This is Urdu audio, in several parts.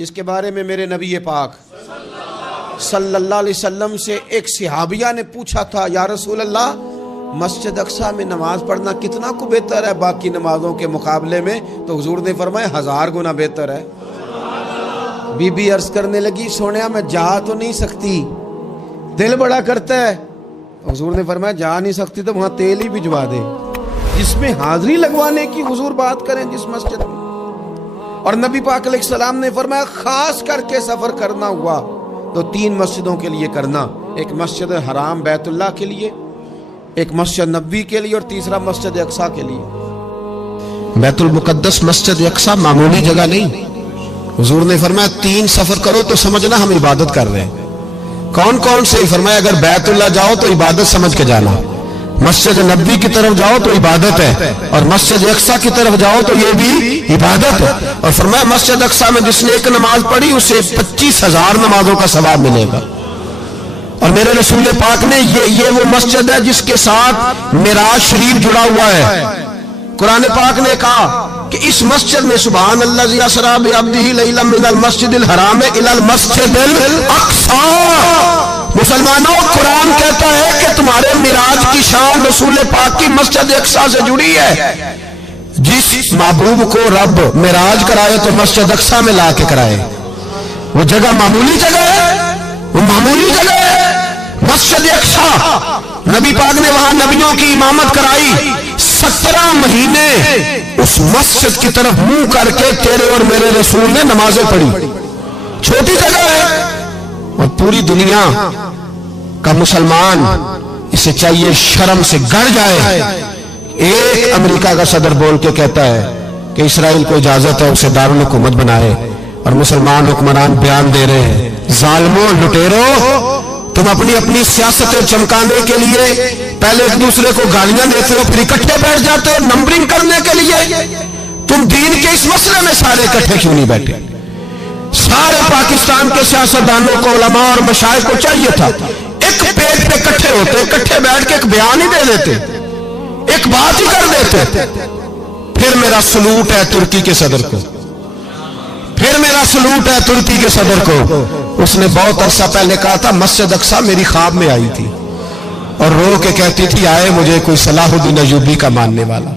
جس کے بارے میں میرے نبی پاک صلی اللہ علیہ وسلم سے ایک صحابیہ نے پوچھا تھا، یا رسول اللہ مسجد اقصیٰ میں نماز پڑھنا کتنا کو بہتر ہے باقی نمازوں کے مقابلے میں؟ تو حضور نے فرمایا 1000 گنا بہتر ہے۔ بی بی عرض کرنے لگی، سونیا میں جا تو نہیں سکتی، دل بڑا کرتا ہے۔ حضور نے فرمایا جا نہیں سکتی تو وہاں تیل ہی بھجوا دے، جس میں حاضری لگوانے کی حضور بات کریں جس مسجد میں۔ اور نبی پاک علیہ السلام نے فرمایا خاص کر کے سفر کرنا ہوا تو 3 مسجدوں کے لیے کرنا، ایک مسجد حرام بیت اللہ کے لیے، ایک مسجد نبوی کے لیے، اور تیسرا مسجد اقصیٰ کے لیے۔ بیت المقدس مسجد اقصیٰ معمولی جگہ نہیں۔ حضور نے فرمایا 3 سفر کرو تو سمجھنا ہم عبادت کر رہے ہیں۔ کون کون سے؟ فرمایا اگر بیت اللہ جاؤ تو عبادت سمجھ کے جانا، مسجد نبوی کی طرف جاؤ تو عبادت ہے، اور مسجد اقصیٰ کی طرف جاؤ تو یہ بھی عبادت ہے۔ اور فرمایا مسجد اقصیٰ میں جس نے 1 نماز پڑھی اسے 25,000 نمازوں کا ثواب ملے گا۔ اور میرے رسول پاک نے یہ وہ مسجد ہے جس کے ساتھ معراج شریف جڑا ہوا ہے۔ قرآن پاک نے کہا کہ اس مسجد میں سبحان الذی اسری بعبدہ لیلا من المسجد الحرام الی المسجد الاقصیٰ۔ مسلمانوں، قرآن کہتا ہے کہ تمہارے معراج کی شان رسول پاک کی مسجد اقصیٰ سے جڑی ہے۔ جس محبوب کو رب معراج کرائے تو مسجد اقصیٰ میں لا کے کرائے۔ وہ جگہ معمولی جگہ ہے، وہ معمولی جگہ ہے۔ مسجد اقصیٰ، نبی پاک نے وہاں نبیوں کی امامت کرائی، 17 مہینے اس مسجد کی طرف منہ کر کے تیرے اور میرے رسول نے نمازیں پڑھی۔ چھوٹی جگہ ہے، اور پوری دنیا کا مسلمان اسے چاہیے شرم سے گڑ جائے۔ ایک امریکہ کا صدر بول کے کہتا ہے کہ اسرائیل کو اجازت ہے اسے دارالحکومت بنائے، اور مسلمان حکمران بیان دے رہے ہیں، ظالموں، لٹیروں، تم اپنی سیاستیں چمکانے کے لیے پہلے ایک دوسرے کو گالیاں دیتے ہو، پھر اکٹھے بیٹھ جاتے ہو نمبرنگ کرنے کے لیے۔ تم دین کے اس مسئلے میں سارے اکٹھے کیوں نہیں بیٹھے؟ سارے پاکستان کے سیاستدانوں کو، علماء اور مشائخ کو چاہیے تھا ایک پیج پہ اکٹھے ہوتے، اکٹھے بیٹھ کے ایک بیان ہی دے دیتے، ایک بات ہی کر دیتے۔ پھر میرا سلوٹ ہے ترکی کے صدر کو، پھر میرا سلوٹ ہے ترکی کے صدر کو۔ اس نے بہت عرصہ پہلے کہا تھا مسجد اقصیٰ میری خواب میں آئی تھی، اور رو کے کہتی تھی آئے مجھے کوئی صلاح الدین ایوبی کا ماننے والا،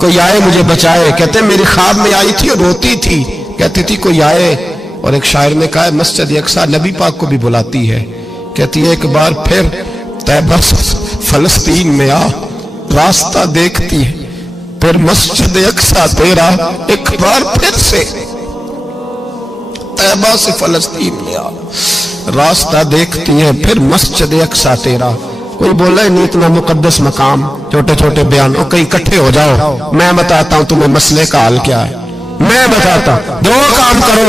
کوئی آئے مجھے بچائے۔ کہتے میری خواب میں آئی تھی اور روتی تھی، کہتی تھی کوئی آئے۔ اور ایک شاعر نے کہا ہے مسجد اقصیٰ نبی پاک کو بھی بلاتی ہے، کہتی ہے ایک بار پھر طیبہ فلسطین میں آ، راستہ دیکھتی ہے پھر مسجد اقصیٰ تیرا، ایک بار پھر سے طیبہ سے فلسطین میں آ، راستہ دیکھتی ہے پھر مسجد اقصیٰ تیرا۔ کوئی بولا ہے نہیں اتنا مقدس مقام، چھوٹے چھوٹے بیانوں، کہیں اکٹھے ہو جاؤ، میں بتاتا ہوں تمہیں مسئلے کا حل کیا ہے۔ میں بتاتا ہوں، 2 کام کرو۔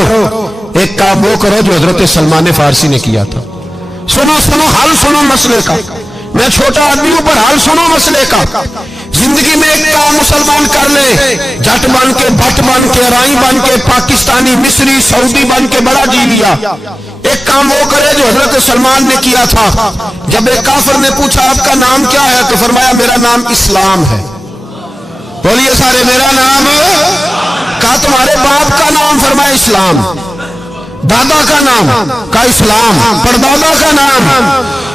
ایک کام وہ کرو جو حضرت سلمان فارسی نے کیا تھا، سنو حل سنو مسئلے کا۔ میں چھوٹا آدمی ہوں پر حل سنو مسئلے کا۔ زندگی میں ایک کام مسلمان کر لے، جٹ بن کے، بٹ بن کے، رائی بن کے، پاکستانی، مصری، سعودی بن کے بڑا جی لیا۔ ایک کام وہ کرے جو حضرت سلمان نے کیا تھا۔ جب ایک کافر نے پوچھا آپ کا نام کیا ہے تو فرمایا میرا نام اسلام ہے۔ بولیے سارے میرا نام۔ کہا تمہارے باپ کا نام؟ فرمایا اسلام۔ دادا کا نام؟ کا اسلام۔ پردادا کا نام؟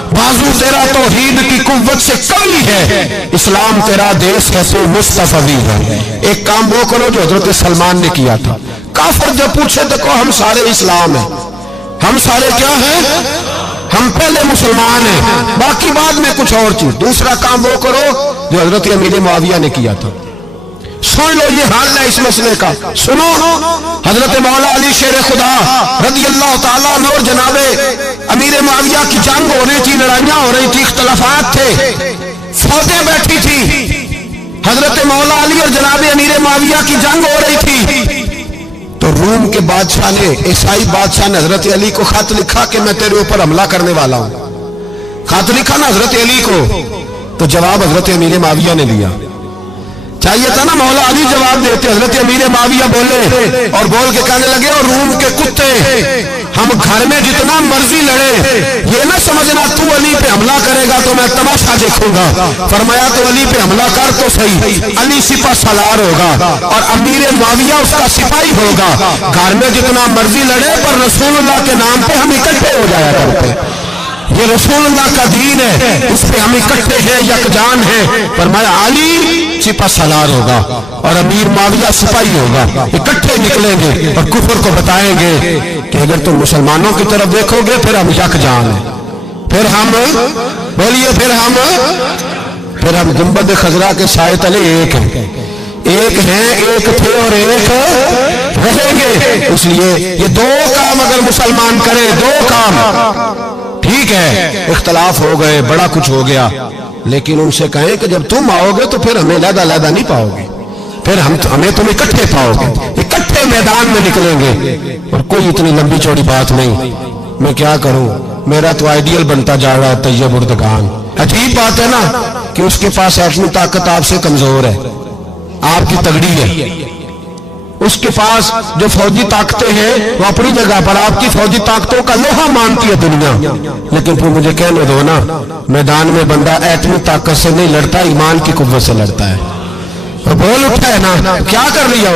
بازو تیرا توحید کی قوت سے کمی ہے، اسلام تیرا دیس ہے تو مصطفی ہے۔ ایک کام وہ کرو جو حضرت سلمان نے کیا تھا۔ کافر جب پوچھے تو کہو ہم سارے اسلام ہیں، ہم سارے کیا ہیں؟ ہم پہلے مسلمان ہیں، باقی بعد میں کچھ اور چیز۔ دوسرا کام وہ کرو جو حضرت امیر معاویہ نے کیا تھا۔ سن لو یہ حال ہے اس مسئلے کا، سنو۔ حضرت مولا علی شیر خدا رضی اللہ تعالیٰ عنہ اور جناب امیر معاویہ کی جنگ ہو رہی تھی، لڑائیاں ہو رہی تھی، اختلافات تھے، فوجیں بیٹھی تھی۔ حضرت مولا علی اور جناب امیر معاویہ کی جنگ ہو رہی تھی تو روم کے بادشاہ نے، عیسائی بادشاہ نے حضرت علی کو خط لکھا کہ میں تیرے اوپر حملہ کرنے والا ہوں۔ خط لکھا نا حضرت علی کو، تو جواب حضرت امیر معاویہ نے دیا۔ چاہیے تھا نا مولا علی جواب دیتے، حضرت امیر معاویہ بولے اور بول کے کہنے لگے اور روم کے کتے ہم گھر میں جتنا مرضی لڑے، یہ نہ سمجھنا تو علی پہ حملہ کرے گا تو میں تماشا دیکھوں گا۔ فرمایا تو علی پہ حملہ کر تو صحیح، علی سپہ سالار ہوگا اور امیر معاویہ اس کا سپاہی ہوگا۔ گھر میں جتنا مرضی لڑے پر رسول اللہ کے نام پہ ہم اکٹھے ہو جایا کرتے، یہ رسول اللہ کا دین ہے، اس پہ ہم اکٹھے ہیں، یکجان ہیں۔ فرمایا علی سپہ سالار ہوگا اور امیر معاویہ سپاہی ہوگا، اکٹھے نکلیں گے اور کفر کو بتائیں گے کہ اگر تم مسلمانوں کی طرف دیکھو گے پھر ہم یکجان ہیں، پھر ہم بولیے پھر ہم گنبد خضرا کے سائے تلے ایک ہیں، ایک ہیں، ایک تھے اور ایک رہیں گے۔ اس لیے یہ دو کام اگر مسلمان کریں، دو کام، ٹھیک ہے اختلاف ہو گئے، بڑا کچھ ہو گیا، لیکن ان سے کہیں کہ جب تم آؤ گے تو پھر ہمیں علیحدہ علیحدہ نہیں پاؤ گے، پھر ہمیں تم اکٹھے پاؤ گے، اکٹھے میدان میں نکلیں گے۔ اور کوئی اتنی لمبی چوڑی بات نہیں، میں کیا کروں، میرا تو آئیڈیل بنتا جا رہا ہے طیب اردگان۔ عجیب بات ہے نا کہ اس کے پاس ایٹمی طاقت آپ سے کمزور ہے، آپ کی تگڑی ہے، اس کے پاس جو فوجی طاقتیں ہیں وہ اپنی جگہ پر آپ کی فوجی طاقتوں کا لوہا مانتی ہے دنیا، لیکن پھر مجھے کہنے دو نا، میدان میں بندہ ایٹمی طاقت سے نہیں لڑتا، ایمان کی قوت سے لڑتا ہے۔ اور بول اٹھا ہے نا، کیا کر لیا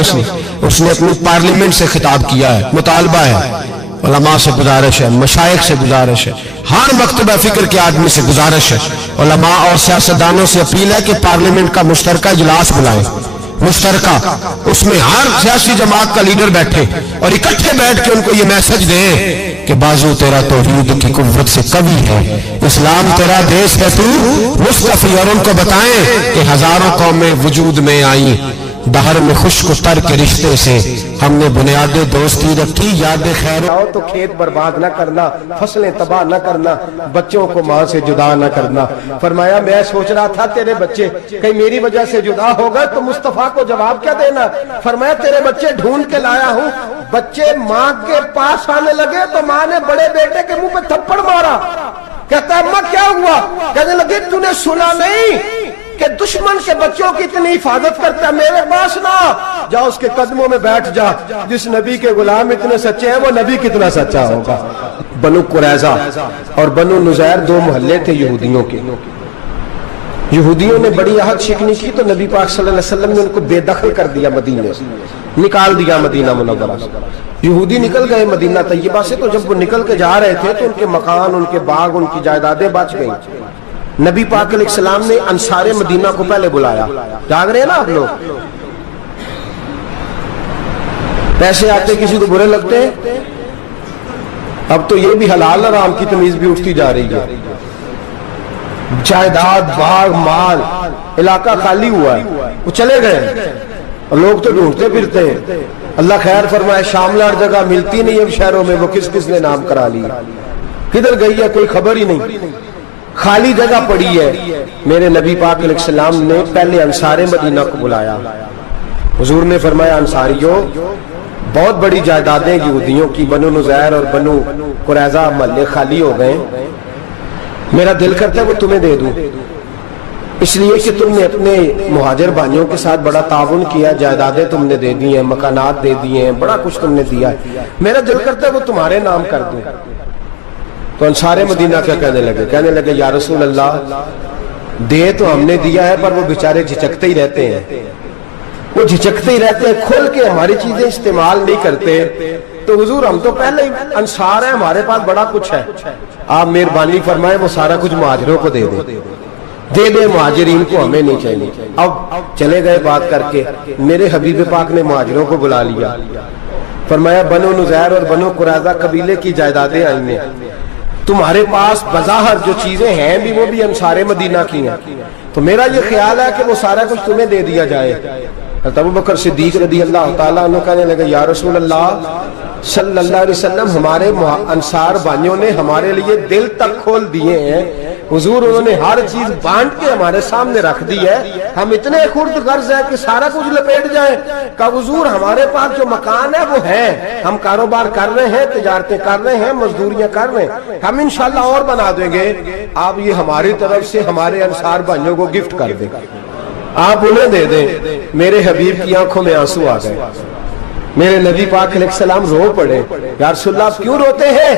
اس نے اپنی پارلیمنٹ سے خطاب کیا ہے، مطالبہ ہے، علماء سے گزارش ہے، مشائخ سے گزارش ہے، ہر مکتبہ فکر کے آدمی سے گزارش ہے، علماء اور سیاستدانوں سے اپیل ہے کہ پارلیمنٹ کا مشترکہ اجلاس بلائیں، مشترکہ، اس میں ہر سیاسی جماعت کا لیڈر بیٹھے اور اکٹھے بیٹھ کے ان کو یہ میسج دیں کہ بازو تیرا توحید کی قوت سے قوی ہے، اسلام تیرا دیش ہے تو مصطفی، اور ان کو بتائیں کہ ہزاروں قومیں وجود میں آئیں، دہر میں خشک و تر کے رشتے سے ہم نے بنیاد دوستی رکھی، یاد خیر تو کھیت برباد نہ کرنا، فصلیں تباہ نہ کرنا، بچوں کو ماں سے جدا نہ کرنا۔ فرمایا میں سوچ رہا تھا تیرے بچے کہیں میری وجہ سے جدا ہو گئے تو مصطفیٰ کو جواب کیا دینا۔ فرمایا تیرے بچے ڈھونڈ کے لایا ہوں۔ بچے ماں کے پاس آنے لگے تو ماں نے بڑے بیٹے کے منہ پہ تھپڑ مارا، کہتا ہے اماں کیا ہوا؟ کہنے لگے تو نے سنا نہیں کہ دشمن کے بچوں کی اتنی حفاظت کرتا ہے، میرے پاس نہ جا، اس کے قدموں میں بیٹھ جا، جس نبی کے غلام اتنے سچے ہیں وہ نبی کتنا سچا ہوگا۔ بنو قریظہ اور بنو نذیر دو محلے تھے یہودیوں کے، یہودیوں نے بڑی عہد شکنی کی تو نبی پاک صلی اللہ علیہ وسلم نے ان کو بے دخل کر دیا، مدینے سے نکال دیا، مدینہ منورہ سے۔ یہودی نکل گئے مدینہ طیبہ سے، تو جب وہ نکل کے جا رہے تھے تو ان کے مکان، ان کے باغ، ان کی جائیدادیں بچ گئیں۔ نبی پاک علیہ السلام نے انصار مدینہ کو پہلے بلایا، جاگ رہے ہیں نا آپ لوگ، پیسے آتے کسی کو برے لگتے ہیں، اب تو یہ بھی حلال حرام کی تمیز بھی اٹھتی جا رہی ہے، جائیداد، باغ، مال، علاقہ خالی ہوا ہے، وہ چلے گئے، لوگ تو ڈھونڈتے پھرتے ہیں۔ اللہ خیر فرمائے، شاملہ ہر جگہ ملتی نہیں اب شہروں میں، وہ کس کس نے نام کرا لیا، کدھر گئی ہے کوئی خبر ہی نہیں، خالی جگہ پڑی ہے۔ میرے نبی پاک علیہ السلام نے پہلے انصار مدینہ کو بلایا، حضور نے فرمایا انصاریوں بہت بڑی جائیدادیں یہودیوں کی، بنو نذیر اور بنو قریظہ محلے خالی ہو گئے، میرا دل کرتا ہے وہ تمہیں دے دوں، اس لیے کہ تم نے اپنے مہاجر بھائیوں کے ساتھ بڑا تعاون کیا، جائیدادیں تم نے دے دی ہیں، مکانات دے دیے ہیں، بڑا کچھ تم نے دیا ہے، میرا دل کرتا ہے وہ تمہارے نام کر دوں۔ تو انصار مدینہ کیا کہنے لگے یا رسول اللہ دے تو ہم نے دیا ہے پر وہ بیچارے جھچکتے ہی رہتے ہیں، وہ جھچکتے ہی رہتے ہیں، کھول کے ہماری چیزیں استعمال نہیں کرتے، تو حضور ہم تو پہلے ہی انصار ہیں، ہمارے پاس بڑا کچھ ہے، آپ مہربانی فرمائیں وہ سارا کچھ مہاجروں کو دے دے مہاجرین کو، ہمیں نہیں چاہیے۔ اب چلے گئے بات کر کے، میرے حبیب پاک نے مہاجروں کو بلا لیا، فرمایا بنو نذیر اور بنو قریظہ قبیلے کی جائیدادیں آئی ہیں، تمہارے پاس بظاہر جو چیزیں ہیں بھی وہ بھی انصار مدینہ کی ہیں، تو میرا یہ خیال ہے کہ وہ سارا کچھ تمہیں دے دیا جائے۔ حضرت ابوبکر صدیق رضی اللہ تعالیٰ عنہ کہنے لگے یا رسول اللہ صلی اللہ علیہ وسلم ہمارے انصار بھائیوں نے ہمارے لیے دل تک کھول دیے ہیں، حضور انہوں نے ہر چیز بانٹ کے ہمارے سامنے رکھ دی ہے، ہم اتنے خرد غرض ہیں کہ سارا کچھ لپیٹ جائیں۔ کہا حضور ہمارے پاس جو مکان ہے وہ ہے، ہم کاروبار کر رہے ہیں، تجارتیں کر رہے ہیں، مزدوریاں کر رہے ہیں، ہم انشاءاللہ اور بنا دیں گے، آپ یہ ہماری طرف سے ہمارے انصار بھائیوں کو گفٹ کر دیں، آپ انہیں دے دیں۔ میرے حبیب کی آنکھوں میں آنسو آ گئے، میرے نبی پاک علیہ السلام رو پڑے، یا رسول اللہ آپ کیوں روتے ہیں؟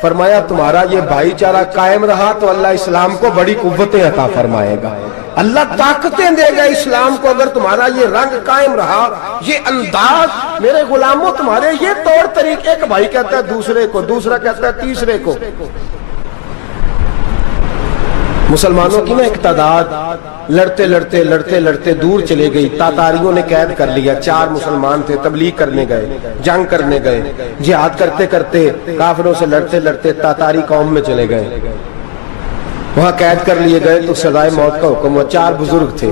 فرمایا تمہارا یہ بھائی چارہ قائم رہا تو اللہ اسلام کو بڑی قوتیں عطا فرمائے گا، اللہ طاقتیں دے گا اسلام کو، اگر تمہارا یہ رنگ قائم رہا، یہ انداز۔ میرے غلاموں تمہارے یہ طور طریقے، ایک بھائی کہتا ہے دوسرے کو، دوسرا کہتا ہے تیسرے کو۔ مسلمانوں کی نا ایک تعداد لڑتے لڑتے لڑتے لڑتے دور چلے گئی، تاتاریوں نے قید کر لیا، 4 مسلمان تھے، تبلیغ کرنے گئے، جنگ کرنے گئے، جہاد کرتے کرتے کافروں سے لڑتے لڑتے تاتاری قوم میں چلے گئے، وہاں قید کر لیے گئے تو سزائے موت کا حکم ہوا، 4 بزرگ تھے،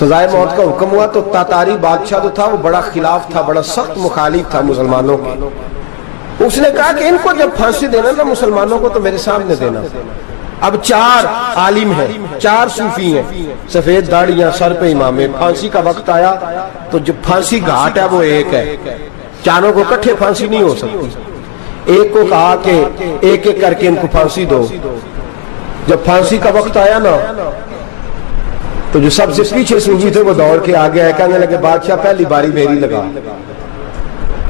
سزائے موت کا حکم ہوا تو تاتاری بادشاہ جو تھا وہ بڑا خلاف تھا، بڑا سخت مخالف تھا مسلمانوں کے۔ اس نے کہا کہ ان کو جب پھانسی دینا نا مسلمانوں کو تو میرے سامنے دینا۔ اب 4 عالم ہیں، 4 صوفی ہیں، سفید داڑیاں، سر پہ امامے، پھانسی کا وقت آیا تو جو پھانسی گھاٹ ہے وہ ایک ہے، چاروں کو کٹھے پھانسی نہیں ہو سکتی، ایک کو کہا کہ ایک ایک کر کے ان کو پھانسی دو۔ جب پھانسی کا وقت آیا نا تو جو سب سے پیچھے صوفی تھے وہ دوڑ کے آگے آئے، کہنے لگے بادشاہ پہلی باری میری لگا،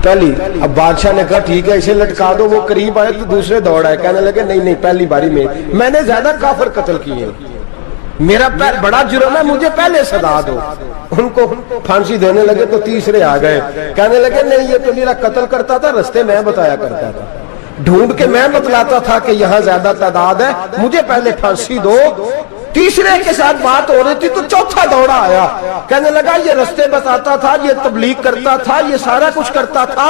پہلی۔ اب بادشاہ نے کہا ٹھیک ہے اسے لٹکا دو، وہ قریب آئے تو دوسرے دوڑ آئے، کہنے لگے نہیں نہیں پہلی باری میں نے زیادہ کافر قتل کیے، میرا بڑا جرم ہے، مجھے پہلے سزا دو۔ ان کو پھانسی دینے لگے تو تیسرے آ گئے، کہنے لگے نہیں یہ تو میرا قتل کرتا تھا، رستے میں بتایا کرتا تھا، ڈھونڈ کے میں بتلاتا تھا کہ یہاں زیادہ تعداد ہے، مجھے پہلے پھانسی دو۔ تیسرے کے ساتھ بات ہو رہی تھی تو چوتھا دوڑا آیا، کہنے لگا یہ رستے بتاتا تھا، یہ تبلیغ کرتا تھا، یہ سارا کچھ کرتا تھا،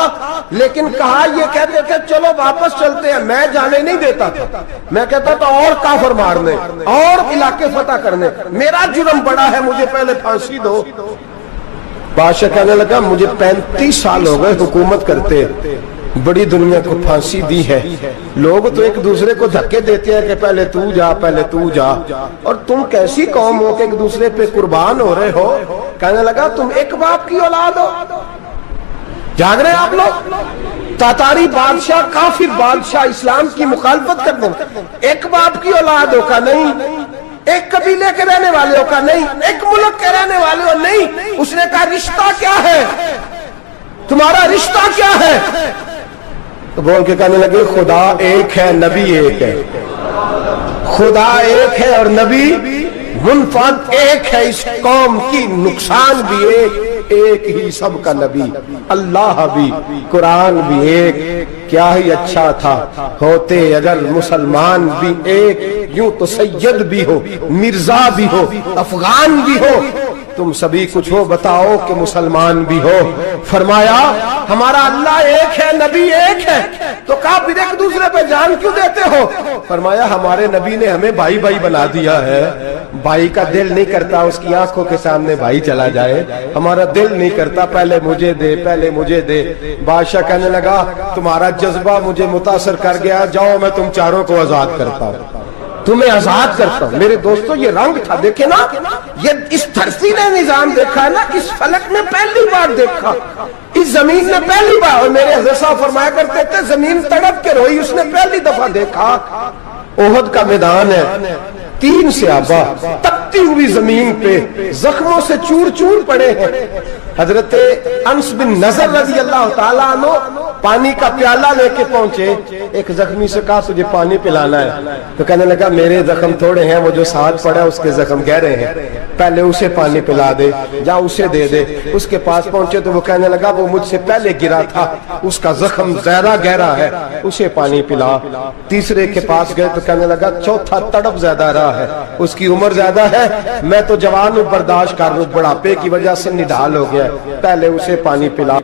لیکن کہا یہ کہتے تھے چلو واپس چلتے ہیں، میں جانے نہیں دیتا تھا، میں کہتا تھا اور کافر مارنے اور علاقے فتح کرنے، میرا جرم بڑا ہے، مجھے پہلے پھانسی دو۔ بادشاہ کہنے لگا مجھے 35 سال ہو گئے حکومت کرتے، بڑی دنیا کو پھانسی دی ہے، لوگ تو ایک دوسرے کو دھکے دیتے ہیں کہ پہلے تو جا پہلے تو جا، اور تم کیسی قوم ہو کہ ایک دوسرے پہ قربان ہو رہے ہو؟ کہنے لگا تم ایک باپ کی اولاد ہو، جاگ رہے ہیں آپ لوگ؟ تاتاری بادشاہ، کافر بادشاہ، اسلام کی مخالفت کرتے ہیں، ایک باپ کی اولاد ہو کا نہیں، ایک قبیلے کے رہنے والے ہو کا نہیں، ایک ملک کے رہنے والے ہو نہیں۔ اس نے کہا رشتہ کیا ہے تمہارا، رشتہ کیا ہے؟ تو بول کے کہنے لگے خدا ایک ہے، نبی ایک ہے، خدا ایک ہے اور نبی منفرد ایک ہے، اس قوم کی نقصان بھی ایک ہی سب کا نبی، اللہ بھی، قرآن بھی ایک، کیا ہی اچھا تھا ہوتے اگر مسلمان بھی ایک، یوں تو سید بھی ہو، مرزا بھی ہو، افغان بھی ہو، تم سبھی کچھ ہو بتاؤ کہ مسلمان بھی ہو۔ فرمایا ہمارا اللہ ایک ہے، نبی ایک ہے، تو کہا پھر ایک دوسرے پہ جان کیوں دیتے ہو؟ فرمایا ہمارے نبی نے ہمیں بھائی بھائی بنا دیا ہے، بھائی کا دل نہیں کرتا اس کی آنکھوں کے سامنے بھائی چلا جائے، ہمارا دل نہیں کرتا پہلے مجھے دے پہلے مجھے دے۔ بادشاہ کہنے لگا تمہارا جذبہ مجھے متاثر کر گیا، جاؤ میں تم چاروں کو آزاد کرتا ہوں، تمہیں آزاد کرتا ہوں۔ میرے دوستو یہ رنگ تھا، دیکھیں نا، یہ اس دھرتی نے نظام دیکھا ہے نا، اس فلک نے پہلی بار دیکھا، اس زمین نے پہلی بار، اور میرے حضرت صاحب فرمایا کرتے تھے زمین تڑپ کے روئی، اس نے پہلی دفعہ دیکھا۔ احد کا میدان ہے، 3 صحابہ تپتی ہوئی زمین پہ زخموں سے چور چور پڑے ہیں، حضرت انس بن نضر رضی اللہ تعالیٰ عنہ پانی کا پیالہ لے کے پہنچے، ایک زخمی سے کہا تجھے پانی پلانا ہے، تو کہنے لگا میرے زخم تھوڑے ہیں، وہ جو ساتھ پڑا ہے اس کے زخم گہرے ہیں، پہلے اسے پانی پلا دے، جا اسے دے دے۔ اس کے پاس پہنچے تو وہ کہنے لگا وہ مجھ سے پہلے گرا تھا، اس کا زخم زیادہ گہرا ہے، اسے پانی پلا۔ تیسرے کے پاس گئے تو کہنے لگا چوتھا تڑپ زیادہ رہا ہے، اس کی عمر زیادہ ہے، میں تو جوان ہوں برداشت کر لوں، بڑھاپے کی وجہ سے نڈھال ہو گیا، پہلے اسے پانی پلا۔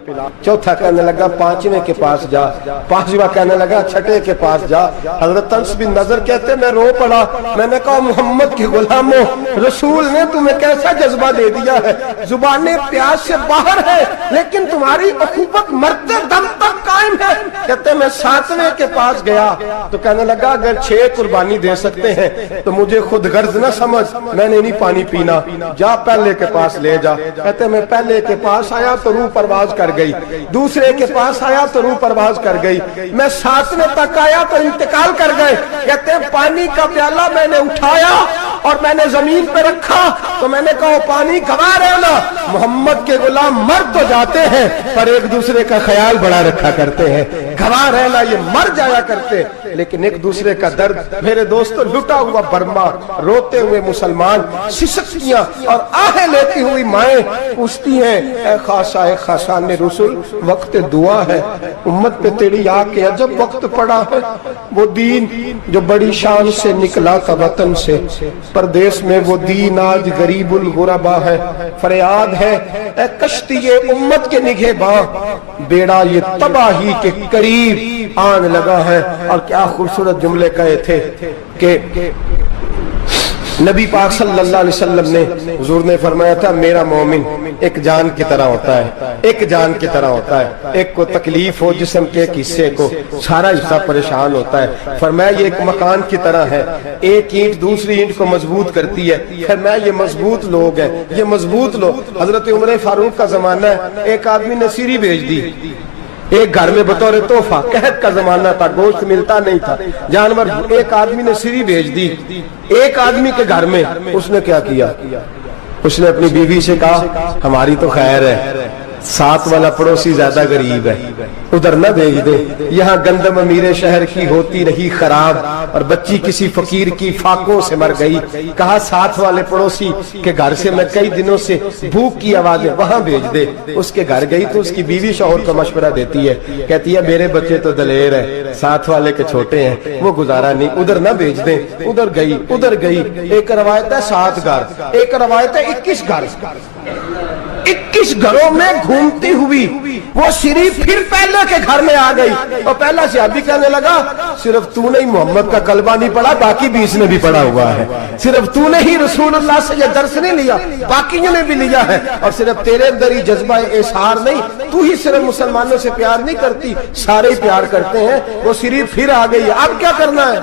چوتھا کہنے لگا 5ویں کے پاس جا، 5واں کہنے لگا 6 کے پاس جا۔ حضرت انس بن نضر کہتے میں رو پڑا، میں نے کہا محمد کے غلاموں، رسول نے تمہیں کیسا جذبہ دے دیا ہے، زبانیں پیاس سے باہر ہے لیکن تمہاری اخوت مرتے دم تک قائم ہے۔ کہتے میں 7ویں کے پاس گیا تو کہنے لگا اگر 6 قربانی دے سکتے ہیں تو مجھے خود غرض نہ سمجھ، میں نے نہیں پانی پینا، جا پہلے کے پاس لے جا۔ کہتے میں پہلے کے پاس آیا تو روح پرواز کر گئی، دوسرے کے پاس آیا تو روح پرواز کر گئی، میں 7ویں تک آیا تو انتقال کر گئے۔ کہتے ہیں پانی کا پیالہ میں نے اٹھایا اور میں نے زمین پہ رکھا تو میں نے کہا پانی گوا رہنا، محمد کے غلام مر تو جاتے ہیں پر ایک دوسرے کا خیال بڑا رکھا کرتے ہیں، گوا رہنا یہ مر جایا کرتے لیکن ایک دوسرے کا درد۔ میرے دوستو لٹا ہوا برما، روتے ہوئے مسلمان، سسکیاں اور آہیں لیتی ہوئی مائیں پوچھتی ہیں اے خاصا اے خاصان رسول وقت دعا ہے، امت پہ تیری آ کے عجب وقت پڑا ہے۔ وہ دین جو بڑی شان سے نکلا تھا وطن سے، پردیس میں وہ دین آج غریب الغربا ہے۔ فریاد ہے اے کشتی امت کے نگہباں، بیڑا یہ تباہی کے قریب آن لگا ہے۔ اور کیا خوبصورت جملے کہے تھے کہ نبی پاک صلی اللہ علیہ وسلم نے، حضور نے فرمایا تھا میرا مومن ایک جان کی طرح ہوتا ہے، ایک جان کی طرح ہوتا ہے، ایک کو تکلیف ہو جسم کے ایک حصے کو سارا حصہ پریشان ہوتا ہے، فرمایا یہ ایک مکان کی طرح ہے، ایک اینٹ دوسری اینٹ کو مضبوط کرتی ہے، فرمایا یہ مضبوط لوگ ہیں، یہ مضبوط لوگ۔ حضرت عمر فاروق کا زمانہ ہے، ایک آدمی نے سیری بھیج دی ایک گھر میں بطور تحفہ، قحط کا زمانہ تھا، گوشت ملتا نہیں تھا، جانور، ایک آدمی نے سیری بھیج دی ایک آدمی کے گھر میں۔ اس نے کیا کیا؟ اس نے اپنی بیوی سے کہا ہماری تو خیر ہے، ساتھ والا پڑوسی زیادہ غریب ہے، ادھر نہ بھیج دے، یہاں گندم امیر شہر کی ہوتی رہی خراب اور بچی کسی فقیر کی فاقوں سے مر گئی، کہا ساتھ والے پڑوسی کے گھر سے میں کئی دنوں سے بھوک کی آوازیں وہاں بھیج دے۔ اس کے گھر گئی تو اس کی بیوی شوہر کو مشورہ دیتی ہے، کہتی ہے میرے بچے تو دلیر ہیں، ساتھ والے کے چھوٹے ہیں، وہ گزارا نہیں، ادھر نہ بھیج دیں۔ ادھر گئی، ایک روایت ہے 7 گھر، ایک روایت ہے 21 گھر، 21 گھروں میں گھومتی ہوئی وہ سری پھر پہلے کے گھر میں آ گئی اور پہلا صحابی کہنے لگا صرف تو نے محمد کا کلمہ نہیں پڑھا، باقی 20 نے بھی پڑھا ہوا ہے، صرف تو نے ہی رسول اللہ سے یہ درس نہیں لیا، باقیوں نے بھی لیا ہے، اور صرف تیرے اندر ہی جذبہ اظہار نہیں، تو ہی صرف مسلمانوں سے پیار نہیں کرتی، سارے ہی پیار کرتے ہیں۔ وہ سری پھر آ گئی ہے، اب کیا کرنا ہے؟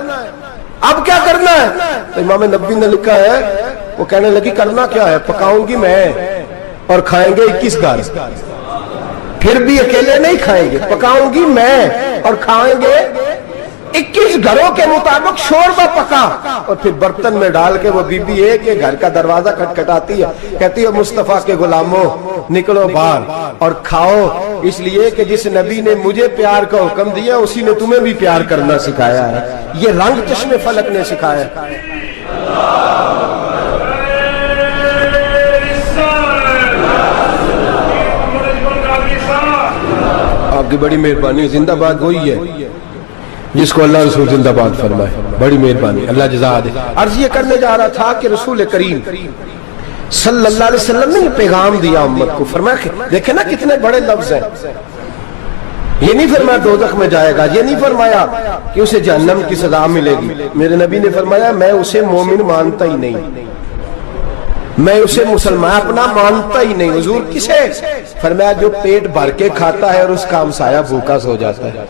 اب کیا کرنا ہے؟ تو امام نبوی نے لکھا ہے، وہ کہنے لگی کرنا کیا ہے؟ پکاؤں گی میں اور کھائیں گے 21 گھر، پھر بھی اکیلے نہیں کھائیں گے، پکاؤں گی میں اور کھائیں گے 21 گھروں کے مطابق شوربہ پکا، اور پھر برتن میں ڈال کے وہ بی بی ایک گھر کا دروازہ کھٹکھٹاتی ہے، کہتی ہے مصطفیٰ کے غلاموں نکلو باہر اور کھاؤ، اس لیے کہ جس نبی نے مجھے پیار کا حکم دیا اسی نے تمہیں بھی پیار کرنا سکھایا ہے، یہ رنگ چشم فلک نے سکھایا ہے۔ آپ کی بڑی مہربانی، زندہ باد وہی ہے جس کو اللہ رسول زندہ باد فرمائے، بڑی مہربانی، اللہ جزا دے۔ عرض یہ کرنے جا رہا تھا کہ رسول کریم صلی اللہ علیہ وسلم نے یہ پیغام دیا امت کو، فرمایا دیکھیں نا کتنے بڑے لفظ ہیں، یہ نہیں فرمایا دوزخ میں جائے گا، یہ نہیں فرمایا کہ اسے جہنم کی سزا ملے گی، میرے نبی نے فرمایا میں اسے مومن مانتا ہی نہیں، میں اسے مسلمان اپنا مانتا ہی نہیں۔ حضور کسے؟ فرمایا جو پیٹ بھر کے کھاتا ہے اور اس کا ہمسایہ بھوکا سو جاتا ہے،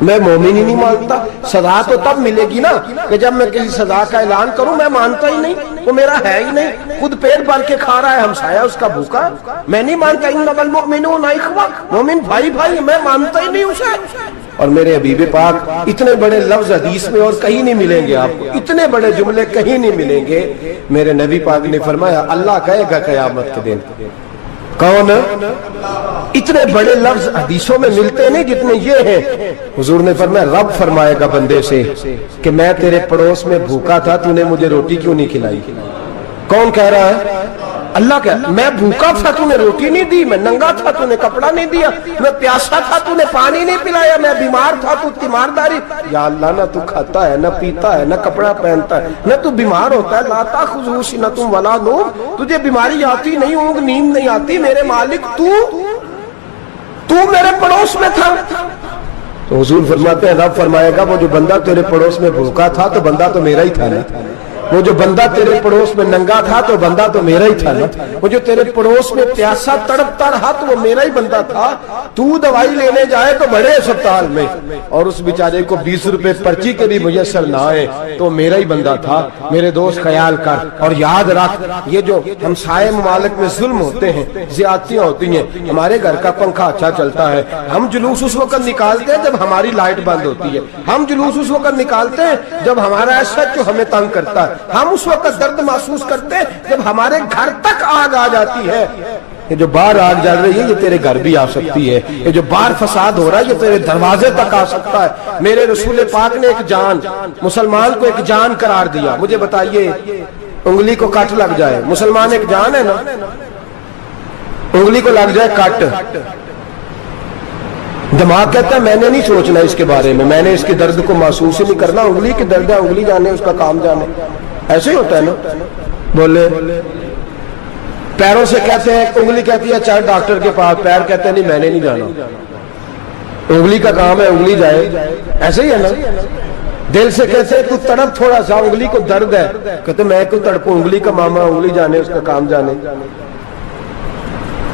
میں مومن ہی نہیں مانتا۔ سزا تو تب ملے گی نا کہ جب میں کسی سزا کا اعلان کروں، میں مانتا ہی نہیں، وہ میرا ہے ہی نہیں، خود پیٹ بھر کے کھا رہا ہے، ہمسایہ اس کا بھوکا، میں نہیں مانتا۔ انما المؤمنون اخوہ، مومن بھائی بھائی، میں مانتا ہی نہیں اسے۔ اور میرے حبیب پاک اتنے بڑے لفظ حدیث میں اور کہیں نہیں ملیں گے آپ کو، اتنے بڑے جملے کہیں نہیں ملیں گے۔ میرے نبی پاک نے فرمایا اللہ کہے گا قیامت کے دن، کون؟ اتنے بڑے لفظ حدیثوں میں ملتے نہیں جتنے یہ ہیں۔ حضور نے فرمایا رب فرمائے گا بندے سے کہ میں تیرے پڑوس میں بھوکا تھا، تو نے مجھے روٹی کیوں نہیں کھلائی؟ کون کہہ رہا ہے؟ اللہ کہہ، میں بھوکا تھا تو نے روٹی نہیں دی، میں ننگا تھا تو نے کپڑا نہیں دیا، میں پیاسا تھا تو نے پانی نہیں پلایا، میں بیمار تھا تو تیمارداری۔ یا اللہ نہ تو کھاتا ہے، نہ پیتا ہے، نہ کپڑا پہنتا ہے، نہ تو بیمار ہوتا ہے، لا تاخذہ سنۃ ولا نوم، تجھے بیماری آتی نہیں، اونگ نیند نہیں آتی، میرے مالک تو میرے پڑوس میں تھا۔ تو حضور فرماتے ہیں رب فرمائے گا وہ جو بندہ تیرے پڑوس میں بھوکا تھا تو بندہ تو میرا ہی تھا نا، وہ جو بندہ تیرے پڑوس میں ننگا تھا تو بندہ تو میرا ہی تھا نا، وہ جو تیرے پڑوس میں پیاسا تڑپتا رہا تو وہ میرا ہی بندہ تھا۔ تو دوائی لینے جائے تو بڑے اسپتال میں اور اس بیچارے کو 20 روپے پرچی کے بھی میسر نہ آئے تو میرا ہی بندہ تھا۔ میرے دوست خیال کر اور یاد رکھ، یہ جو ہمسائے ممالک میں ظلم ہوتے ہیں، زیادتیاں ہوتی ہیں، ہمارے گھر کا پنکھا اچھا چلتا ہے، ہم جلوس اس وقت نکالتے ہیں جب ہماری لائٹ بند ہوتی ہے، ہم جلوس اس وقت نکالتے ہیں جب ہمارا ایس ایچ او ہمیں تنگ کرتا ہے، ہم اس وقت درد محسوس کرتے ہیں جب ہمارے گھر تک آگ آ جاتی ہے. یہ جو باہر آگ جل رہی ہے یہ تیرے گھر بھی آ سکتی ہے. یہ جو باہر فساد ہو رہا ہے یہ تیرے دروازے تک آ سکتا ہے. میرے رسول پاک نے ایک جان, مسلمان کو ایک جان قرار دیا. مجھے بتائیے, انگلی کو کٹ لگ جائے, مسلمان ایک جان ہے نا, انگلی کو لگ جائے کٹ, دماغ کہتا ہے میں نے نہیں سوچنا اس کے بارے میں نے اس کے درد کو محسوس ہی نہیں کرنا, انگلی کی درد ہے, انگلی جانے, اس کا کام جانے. ایسے ہی ہوتا ہے نا. بولے پیروں سے کہتے ہیں, انگلی کہتی ہے چل ڈاکٹر کے پاس, پیر کہتے ہیں نہیں میں نے نہیں جانا, انگلی کا کام ہے انگلی جائے. ایسے ہی ہے نا. دل سے کہتے ہیں تو تڑپ تھوڑا سا, انگلی کو درد ہے, کہتے میں کو تڑپوں, انگلی کا ماما, انگلی جانے, اس کا کام جانے.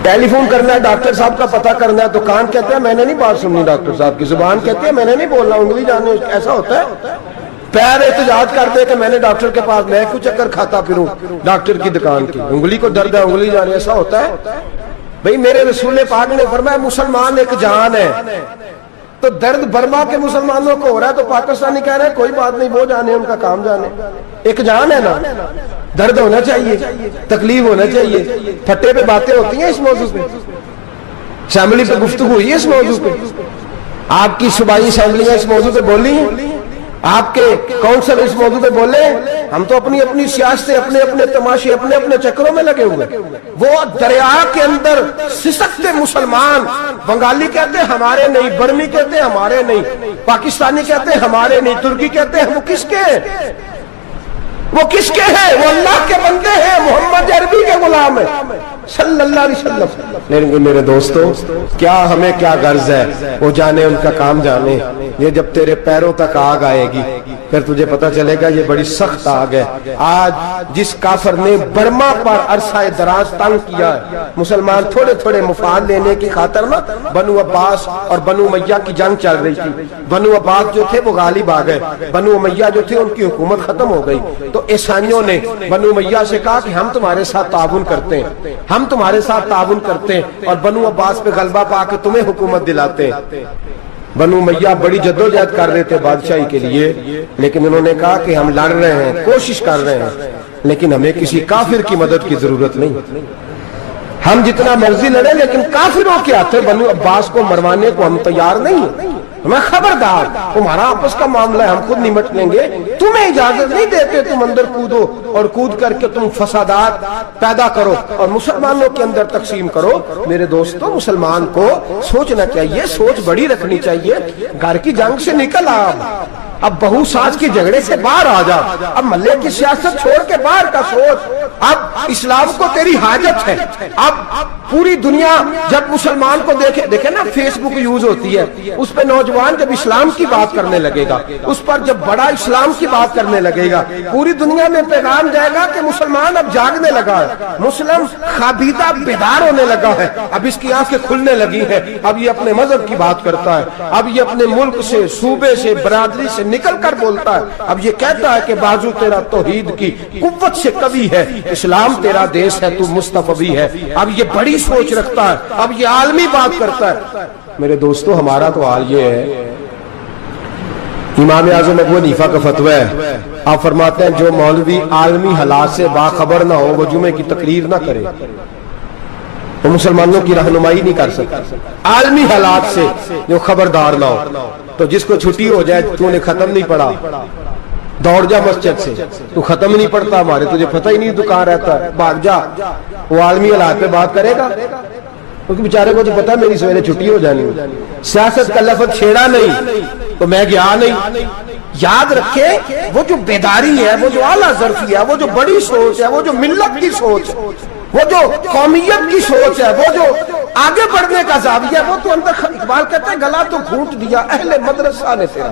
ٹیلی فون کرنا ہے, ڈاکٹر صاحب کا پتہ کرنا ہے, تو کان کہتے ہیں میں نے نہیں بات سننی ڈاکٹر صاحب کی, زبان کہتی ہے میں نے نہیں بولنا, انگلی جانے. ایسا ہوتا ہے. پیر احتجاج کرتے کہ میں نے ڈاکٹر کے پاس, میں کچھ چکر کھاتا پھروں ڈاکٹر کی دکان کی, انگلی کو درد ہے انگلی جانے. ایسا ہوتا ہے بھئی. میرے رسول پاک نے فرمایا مسلمان ایک جان ہے. تو درد برما کے مسلمانوں کو ہو رہا ہے تو پاکستانی کہہ رہے ہیں کوئی بات نہیں, وہ جانے, ان کا کام جانے. ایک جان ہے نا. درد ہونا چاہیے, تکلیف ہونا چاہیے. پھٹے پہ باتیں ہوتی ہیں اس موضوع پہ, اسمبلی پہ گفتگو ہوئی ہے اس موضوع پہ, آپ کی صوبائی اسمبلیاں اس موضوع پہ بولی ہیں, آپ کے کونسل اس موضوع پہ بولے. ہم تو اپنی اپنی سیاستیں, اپنے اپنے تماشے, اپنے اپنے چکروں میں لگے ہوئے. وہ دریا کے اندر سسکتے مسلمان, بنگالی کہتے ہیں ہمارے نہیں, برمی کہتے ہیں ہمارے نہیں, پاکستانی کہتے ہیں ہمارے نہیں, ترکی کہتے ہیں. وہ کس کے ہیں؟ وہ کس کے ہیں؟ وہ اللہ کے بندے ہیں, محمد عربی کے غلام ہیں صلی اللہ علیہ وسلم. لیکن میرے دوستو کیا ہمیں کیا غرض ہے, وہ جانے ان کا کام جانے. یہ جب تیرے پیروں تک آگ آئے گی پھر تجھے پتا چلے گا یہ بڑی سخت آگ ہے. آج جس کافر نے برما پر عرصہ دراز تنگ کیا ہے, مسلمان تھوڑے تھوڑے مفاد لینے کی خاطر نا, بنو عباس اور بنو امیہ کی جنگ چل رہی تھی. بنو عباس جو تھے وہ غالب آ گئے, بنو امیہ جو تھے ان کی حکومت ختم ہو گئی. تو عیسائیوں نے بنو امیہ سے کہا کہ ہم تمہارے ساتھ تعاون کرتے ہیں, ہم تمہارے ساتھ تعاون کرتے ہیں اور بنو عباس پہ غلبہ پا کے تمہیں حکومت دلاتے ہیں. بنو امیہ بڑی جدوجہد کر رہے تھے بادشاہی کے لیے, لیکن انہوں نے کہا کہ ہم لڑ رہے ہیں, کوشش کر رہے ہیں, لیکن ہمیں کسی کافر کی مدد کی ضرورت نہیں. ہم جتنا مرضی لڑیں لیکن کافروں کے ہاتھوں بنو عباس کو مروانے کو ہم تیار نہیں ہیں. ہمیں خبردار, تمہارا آپس کا معاملہ ہے, ہم خود نمٹ لیں گے, تمہیں اجازت نہیں دیتے تم اندر کودو اور کود کر کے تم فسادات پیدا کرو اور مسلمانوں کے اندر تقسیم کرو. میرے دوستو مسلمان کو سوچنا چاہیے, سوچ بڑی رکھنی چاہیے. گھر کی جنگ سے نکل آ, اب بہو ساز کے جھگڑے سے باہر آ جا, اب ملے کی سیاست چھوڑ کے باہر کا سوچ. اب اسلام کو تیری حاجت ہے. اب پوری دنیا جب مسلمان کو دیکھے نا, فیس بک یوز ہوتی ہے, اس پہ نوجوان جب اسلام کی بات کرنے لگے گا, اس پر جب بڑا اسلام کی بات کرنے لگے گا, پوری دنیا میں پیغام جائے گا کہ مسلمان اب جاگنے لگا ہے, مسلم خابیدہ بیدار ہونے لگا ہے, اب اس کی آنکھیں کھلنے لگی ہیں, اب یہ اپنے مذہب کی بات کرتا ہے, اب یہ اپنے ملک سے, صوبے سے, برادری سے نکل کر بولتا ہے. اب یہ کہتا ہے کہ بازو تیرا توحید کی قوت سے کبھی ہے, اسلام تیرا دیش ہے, تو مصطفی ہے. اب یہ بڑی سوچ رکھتا ہے, اب یہ عالمی بات کرتا ہے. میرے دوستو ہمارا تو حال یہ ہے, امام اعظم ابو حنیفہ کا فتویٰ ہے, آپ فرماتے ہیں جو مولوی عالمی حالات سے باخبر نہ ہو وہ جمعے کی تقریر نہ کرے, وہ مسلمانوں کی رہنمائی نہیں کر سکتا. عالمی حالات سے جو خبردار نہ ہو, تو جس کو چھٹی ہو جائے, تو نے ختم نہیں پڑھا, دوڑ جا مسجد سے, تو ختم نہیں پڑھتا, ہمارے تجھے پتہ ہی نہیں تو کہاں رہتا ہے, بھاگ جا. وہ عالمی حالات پہ بات کرے گا, کیونکہ بیچارے کو تو پتا میری سویرے چھٹی ہو جانی. سیاست کا لفظ چھیڑا نہیں تو میں گیا نہیں. یاد رکھے وہ جو بیداری ہے, وہ جو اعلیٰ ظرفی ہے, وہ جو بڑی سوچ ہے, وہ جو ملت کی سوچ ہے, وہ جو قومیت کی سوچ ہے, وہ جو آگے بڑھنے کا زاویہ ہے, وہ تو اندر. اقبال کہتا ہے گلا تو گھونٹ دیا اہل مدرسہ نے تیرا,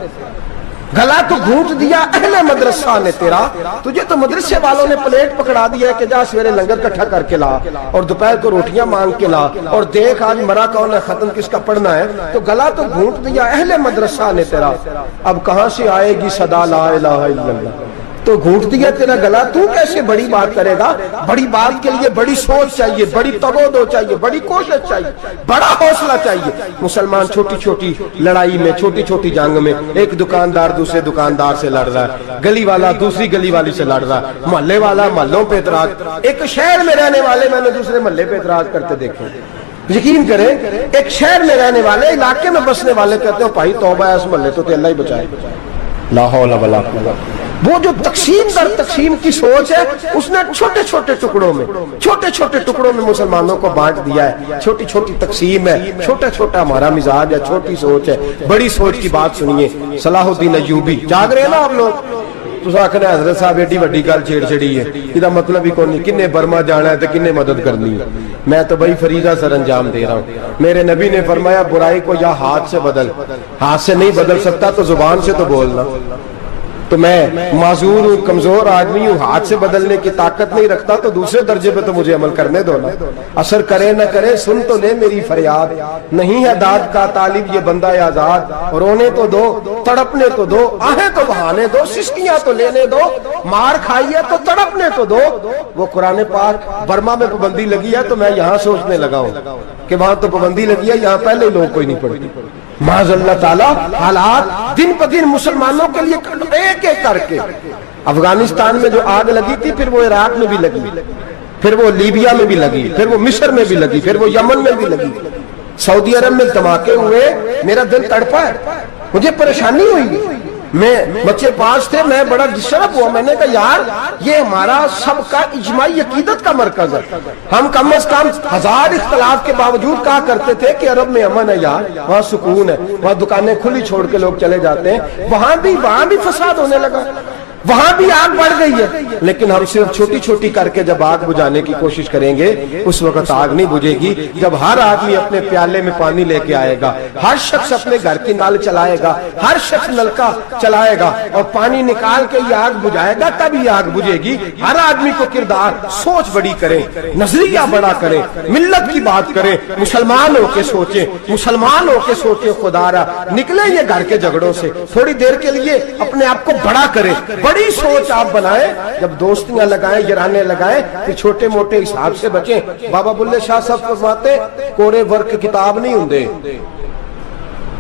گلا تو گھونٹ دیا اہل مدرسہ نے تیرا. تجھے تو مدرسے والوں نے پلیٹ پکڑا دیا ہے کہ جا سویرے لنگر کٹھا کر کے لا اور دوپہر کو روٹیاں مانگ کے لا, اور دیکھ آج مرا کون ہے, ختم کس کا پڑھنا ہے. تو گلا تو گھونٹ دیا اہل مدرسہ نے تیرا, اب کہاں سے آئے گی صدا لا الہ الا اللہ. تو گھونٹ دیا تیرا گلا، تو کیسے بڑی بات کرے گا؟ بڑی بات کے لیے بڑی سوچ چاہیے، بڑی تگودو چاہیے، بڑی کوشش چاہیے، بڑا حوصلہ چاہیے۔ مسلمان چھوٹی چھوٹی لڑائی میں، چھوٹی چھوٹی جنگ میں، ایک دکاندار دوسرے دکاندار سے لڑ رہا ہے، گلی والا دوسری گلی والی سے لڑ رہا ہے، محلے والا محلوں پہ اعتراض، ایک شہر میں رہنے والے میں نے دوسرے محلے پہ اعتراض کرتے دیکھے۔ یقین کریں ایک شہر میں رہنے والے، علاقے میں بسنے والے کہتے ہیں بھائی توبہ ہے اس محلے تو اللہ ہی بچائے۔ لا حول ولا قوت۔ وہ جو تقسیم در تقسیم کی سوچ ہے، اس نے چھوٹے چھوٹے ٹکڑوں میں مسلمانوں کو بانٹ دیا ہے۔ چھوٹی چھوٹی تقسیم ہے، چھوٹا چھوٹا ہمارا مزاج ہے، چھوٹی سوچ ہے۔ بڑی سوچ کی بات سنیے، صلاح الدین ایوبی، جاگ رہے ہیں نا آپ لوگ؟ تو آخر حضرت صاحب ایڈی وڈی گل چھیڑ چھڑی ہے، یہ مطلب ہی کون نہیں، کنے برما جانا ہے تو کنے مدد کرنی ہے۔ میں تو بھائی فریضہ سر انجام دے رہا ہوں۔ میرے نبی نے فرمایا برائی کو یا ہاتھ سے بدل، ہاتھ سے نہیں بدل سکتا تو زبان سے تو بولنا۔ تو میں معذور ہوں، کمزور آدمی ہوں، ہاتھ سے بدلنے کی طاقت نہیں رکھتا، تو دوسرے درجے پہ تو مجھے عمل کرنے دو نا۔ اثر کرے نہ کرے سن تو لے میری فریاد، نہیں ہے داد کا طالب یہ بندہ آزاد، رونے تو دو، تڑپنے تو دو، آہیں تو بہانے دو، سسکیاں تو لینے دو، مار کھائیے تو تڑپنے تو دو۔ وہ قرآن پاک برما میں پابندی لگی ہے تو میں یہاں سوچنے لگا ہوں کہ وہاں تو پابندی لگی ہے، یہاں پہلے ہی لوگ کوئی نہیں پڑھتی۔ معاذ اللہ تعالیٰ حالات دن پہ دن مسلمانوں کے لیے ایک ایک کر کے، افغانستان میں جو آگ لگی تھی پھر وہ عراق میں بھی لگی، پھر وہ لیبیا میں بھی لگی، پھر وہ مصر میں بھی لگی، پھر وہ یمن میں بھی لگی، سعودی عرب میں دھماکے ہوئے، میرا دل تڑپا ہے، مجھے پریشانی ہوئی۔ میں بچے پاس تھے، میں بڑا ڈسٹرب ہوا، میں نے کہا یار یہ ہمارا سب کا اجماعی عقیدت کا مرکز ہے، ہم کم از کم ہزار اختلاف کے باوجود کہا کرتے تھے کہ عرب میں امن ہے یار، وہاں سکون ہے، وہاں دکانیں کھلی چھوڑ کے لوگ چلے جاتے ہیں، وہاں بھی فساد ہونے لگا، وہاں بھی آگ بڑھ گئی ہے۔ لیکن ہم صرف چھوٹی چھوٹی کر کے جب آگ بجھانے کی کوشش کریں گے اس وقت آگ نہیں بجھے گی، جب ہر آدمی اپنے پیالے میں پانی لے کے آئے گا، ہر شخص اپنے گھر کی نل چلائے گا، ہر شخص نلکا چلائے گا اور پانی نکال کے یہ آگ بجھائے گا، تب یہ آگ بجھے گی۔ ہر آدمی کو کردار سوچ بڑی کرے، نظریہ بڑا کرے، ملت کی بات کرے، مسلمان ہو کے سوچیں، مسلمان ہو کے سوچیں، خدا را نکلے یہ گھر کے جھگڑوں سے، تھوڑی دیر کے لیے اپنے آپ کو بڑا کرے، بڑی سوچ آپ بنائیں، جب دوستیاں لگائیں، یارانے لگائیں، پھر چھوٹے موٹے حساب سے بچیں۔ بابا بلے شاہ صاحب فرماتے کورے ورک کتاب نہیں ہوندے،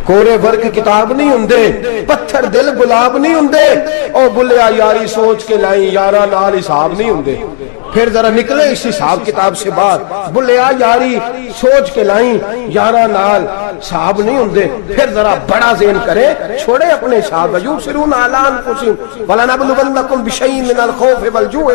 کورے ورک کتاب نہیں ہوندے، پتھر دل گلاب نہیں ہوندے، او بلیا یاری سوچ کے لائیں، یارا نال حساب نہیں ہوندے۔ پھر ذرا نکلے اس حساب کتاب سے بات، بلیا یاری سوچ کے لائیں، یارا نال حساب نہیں ہوندے۔ پھر ذرا بڑا ذہن کرے، چھوڑے اپنے حساب، یبصرون اعلی انفسہم ولنبلونکم بشیء من الخوف والجوع